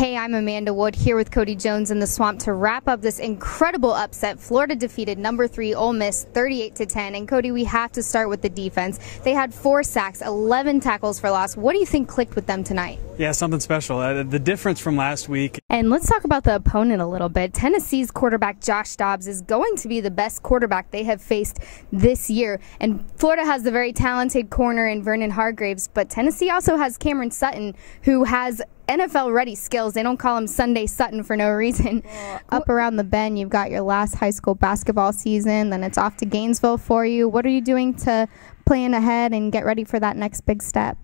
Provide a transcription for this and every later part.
Hey, I'm Amanda Wood here with Cody Jones in the Swamp to wrap up this incredible upset. Florida defeated number 3 Ole Miss 38-10. And Cody, we have to start with the defense. They had 4 sacks, 11 tackles for loss. What do you think clicked with them tonight? Yeah, something special. The difference from last week. And let's talk about the opponent a little bit. Tennessee's quarterback Josh Dobbs is going to be the best quarterback they have faced this year. And Florida has the very talented corner in Vernon Hargreaves, but Tennessee also has Cameron Sutton, who has NFL-ready skills. They don't call him Sunday Sutton for no reason. Up around the bend, you've got your last high school basketball season, then it's off to Gainesville for you. What are you doing to plan ahead and get ready for that next big step?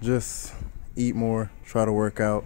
Just eat more, try to work out.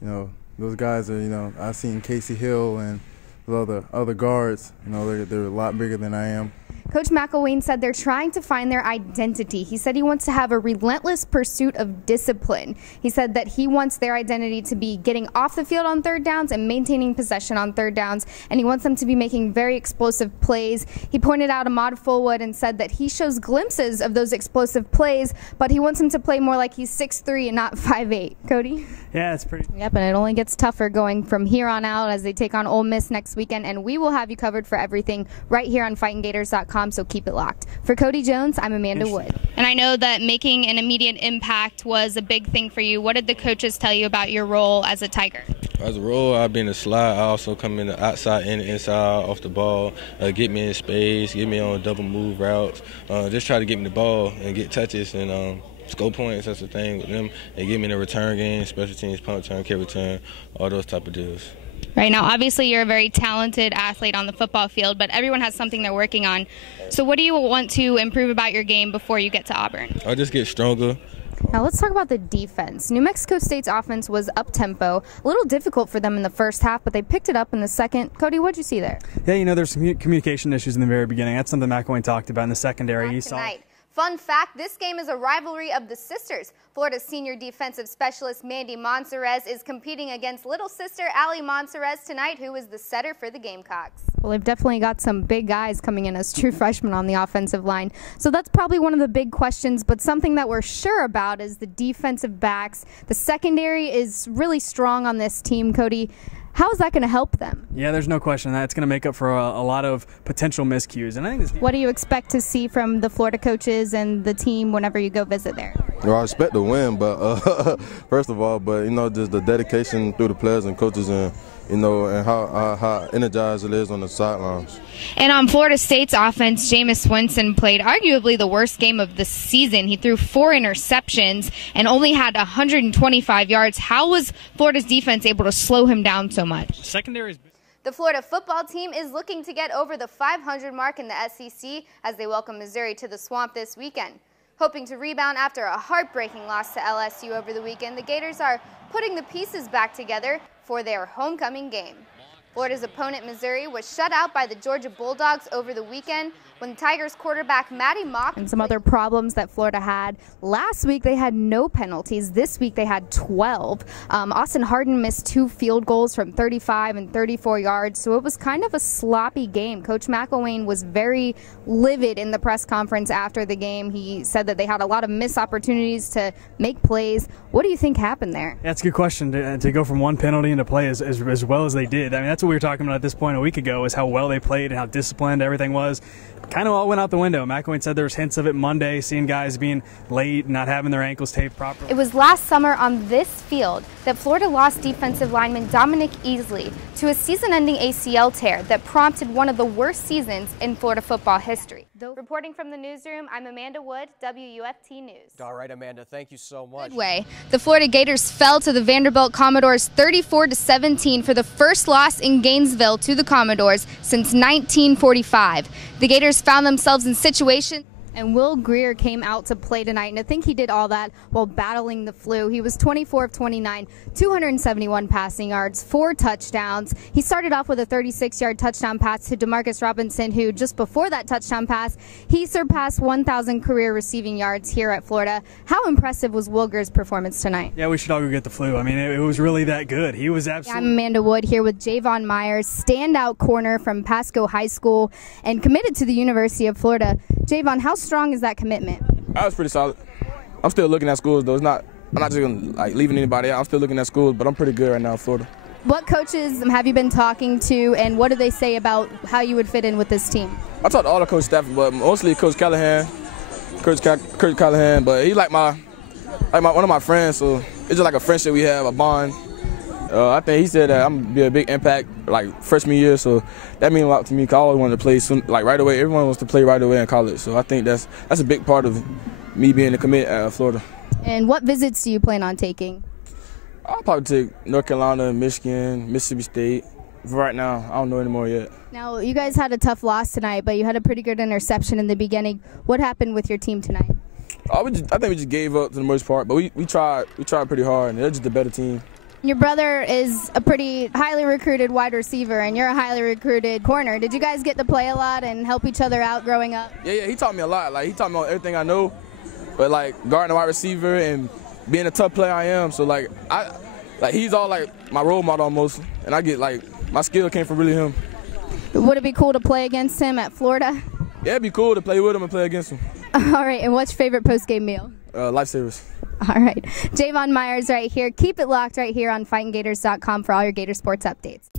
You know, those guys are, I've seen Casey Hill and the other guards, they're a lot bigger than I am. Coach McElwain said they're trying to find their identity. He said he wants to have a relentless pursuit of discipline. He said that he wants their identity to be getting off the field on third downs and maintaining possession on third downs, and he wants them to be making very explosive plays. He pointed out Ahmad Fullwood and said that he shows glimpses of those explosive plays, but he wants him to play more like he's 6'3" and not 5'8". Cody? Yeah, it's pretty. Yep, and it only gets tougher going from here on out as they take on Ole Miss next weekend, and we will have you covered for everything right here on FightingGators.com, so keep it locked. For Cody Jones, I'm Amanda Wood. And I know that making an immediate impact was a big thing for you. What did the coaches tell you about your role as a Tiger? As a role, I've been a slide. I also come in the outside and inside off the ball, get me in space, get me on double move routes, just try to get me the ball and get touches and score points. That's the thing with them. They get me in the return game, special teams, punt return, kick return, all those type of deals. Right now, obviously, you're a very talented athlete on the football field, but everyone has something they're working on. So what do you want to improve about your game before you get to Auburn? I'll just get stronger. Now let's talk about the defense. New Mexico State's offense was up-tempo, a little difficult for them in the first half, but they picked it up in the second. Cody, what did you see there? Yeah, there's some communication issues in the very beginning. That's something McElwain talked about in the secondary. Fun fact, this game is a rivalry of the sisters. Florida's senior defensive specialist Mandy Monserez is competing against little sister Allie Monserez tonight, who is the setter for the Gamecocks. Well, they've definitely got some big guys coming in as true freshmen on the offensive line. So that's probably one of the big questions, but something that we're sure about is the defensive backs. The secondary is really strong on this team, Cody. How is that going to help them? Yeah, there's no question that it's going to make up for a lot of potential miscues. And I think what do you expect to see from the Florida coaches and the team whenever you go visit there? Well, I expect to win, but first of all, just the dedication through the players and coaches and how energized it is on the sidelines. And on Florida State's offense, Jameis Winston played arguably the worst game of the season. He threw 4 interceptions and only had 125 yards. How was Florida's defense able to slow him down so much? Secondary's. The Florida football team is looking to get over the 500 mark in the SEC as they welcome Missouri to the Swamp this weekend. Hoping to rebound after a heartbreaking loss to LSU over the weekend, the Gators are putting the pieces back together for their homecoming game. Florida's opponent, Missouri, was shut out by the Georgia Bulldogs over the weekend when Tigers quarterback Maddie Mock and some other problems that Florida had. Last week they had no penalties. This week they had 12. Austin Hardin missed 2 field goals from 35 and 34 yards, so it was kind of a sloppy game. Coach McElwain was very livid in the press conference after the game. He said that they had a lot of missed opportunities to make plays. What do you think happened there? That's a good question, to go from one penalty into play as well as they did. I mean, that's what we were talking about at this point a week ago, is how well they played and how disciplined everything was. Kind of all went out the window. McElwain said there was hints of it Monday, seeing guys being late, not having their ankles taped properly. It was last summer on this field that Florida lost defensive lineman Dominic Easley to a season-ending ACL tear that prompted one of the worst seasons in Florida football history. Reporting from the newsroom, I'm Amanda Wood, WUFT News. All right, Amanda, thank you so much. Midway, the Florida Gators fell to the Vanderbilt Commodores 34-17 for the first loss in Gainesville to the Commodores since 1945. The Gators found themselves in situations. And Will Greer came out to play tonight, and I think he did all that while battling the flu. He was 24 of 29, 271 passing yards, 4 touchdowns. He started off with a 36-yard touchdown pass to Demarcus Robinson, who just before that touchdown pass, he surpassed 1,000 career receiving yards here at Florida. How impressive was Will Greer's performance tonight? Yeah, we should all go get the flu. I mean, it was really that good. He was absolutely. I'm Amanda Wood here with Javon Myers, standout corner from Pasco High School and committed to the University of Florida. Javon, how strong is that commitment? That was pretty solid. I'm still looking at schools, though. It's not I'm not just gonna like leaving anybody out. I'm still looking at schools, but I'm pretty good right now in Florida. What coaches have you been talking to, and what do they say about how you would fit in with this team? I talked to all the coach staff, but mostly Coach Callahan, Coach Callahan. But he's like one of my friends, so it's just like a friendship we have, a bond. I think he said that I'm gonna be a big impact like freshman year, so that means a lot to me. Cause I always wanted to play like right away. Everyone wants to play right away in college, so I think that's a big part of me being a commit at Florida. And what visits do you plan on taking? I'll probably take North Carolina, Michigan, Mississippi State. For right now, I don't know anymore yet. Now, you guys had a tough loss tonight, but you had a pretty good interception in the beginning. What happened with your team tonight? I think we just gave up to the most part, but we tried pretty hard, and they're just a better team. Your brother is a pretty highly recruited wide receiver, and you're a highly recruited corner. Did you guys get to play a lot and help each other out growing up? Yeah, he taught me a lot. Like, he taught me everything I know, but like guarding a wide receiver and being a tough player I am. So like he's all like my role model almost, and I get like my skill came from really him. Would it be cool to play against him at Florida? Yeah, it'd be cool to play with him and play against him. All right, and what's your favorite post-game meal? Lifesavers. All right, Javon Myers right here. Keep it locked right here on FightingGators.com for all your Gator sports updates.